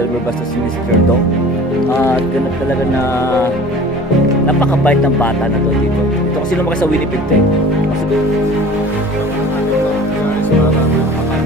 sa lumabas na si Mr. Dong. At ganap talaga na napakabait ng bata na to dito. Ito kasi lumaki sa Winnipeg to eh. Kasi, Guys, para may makakain.